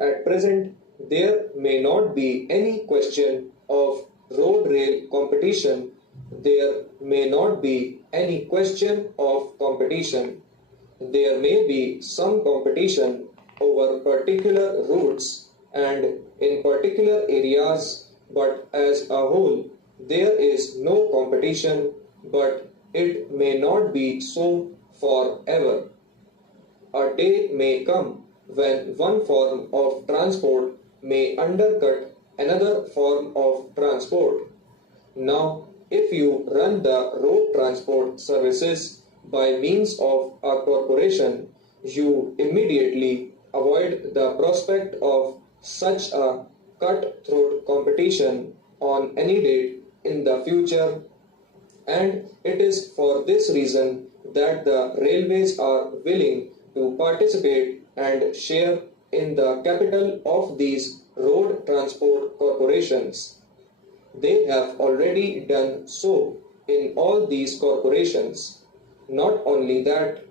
at present there may not be any question of road rail competition. There may not be any question of competition. There may be some competition over particular routes and in particular areas, but as a whole, there is no competition, but it may not be so forever. A day may come when one form of transport may undercut another form of transport. Now, if you run the road transport services by means of a corporation, you immediately avoid the prospect of such a cutthroat competition on any date in the future, and it is for this reason that the railways are willing to participate and share in the capital of these road transport corporations. They have already done so in all these corporations. Not only that,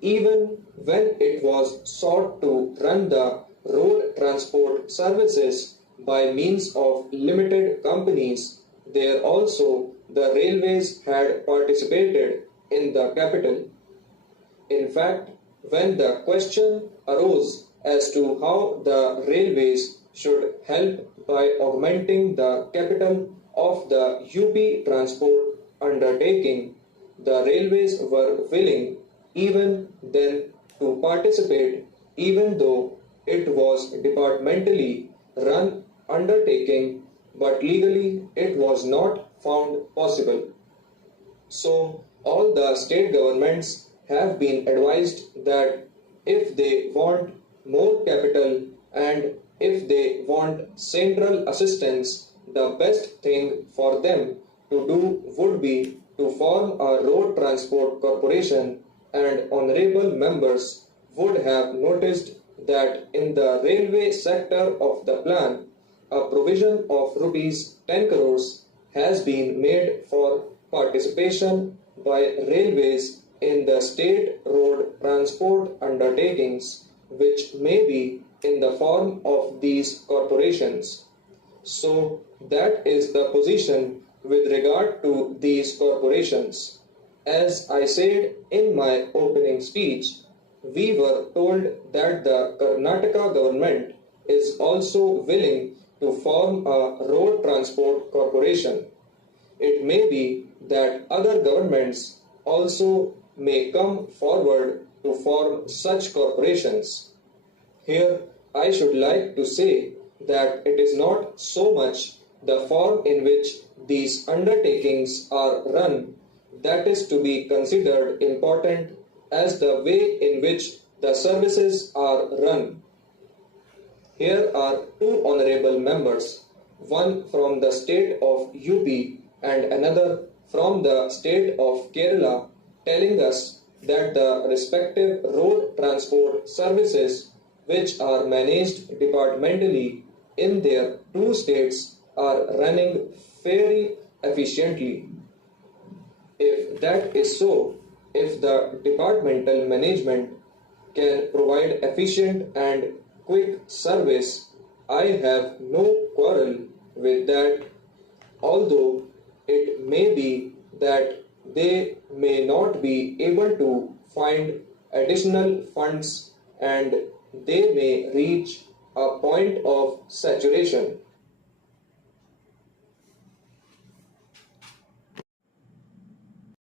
even when it was sought to run the road transport services by means of limited companies, there also the railways had participated in the capital. In fact, when the question arose as to how the railways should help by augmenting the capital of the UP transport undertaking, the railways were willing even then to participate, even though it was departmentally run undertaking, but legally it was not found possible. So all the state governments have been advised that if they want more capital and if they want central assistance, the best thing for them to do would be to form a road transport corporation, and honorable members would have noticed that in the railway sector of the plan, a provision of rupees 10 crores has been made for participation by railways in the state road transport undertakings, which may be in the form of these corporations. So that is the position with regard to these corporations. As I said in my opening speech, we were told that the Karnataka government is also willing to form a road transport corporation. It may be that other governments also may come forward to form such corporations. Here, I should like to say that it is not so much the form in which these undertakings are run that is to be considered important as the way in which the services are run. Here are two honorable members, one from the state of UP and another from the state of Kerala, telling us that the respective road transport services which are managed departmentally in their two states are running very efficiently. If that is so, if the departmental management can provide efficient and quick service, I have no quarrel with that, although it may be that they may not be able to find additional funds and they may reach a point of saturation.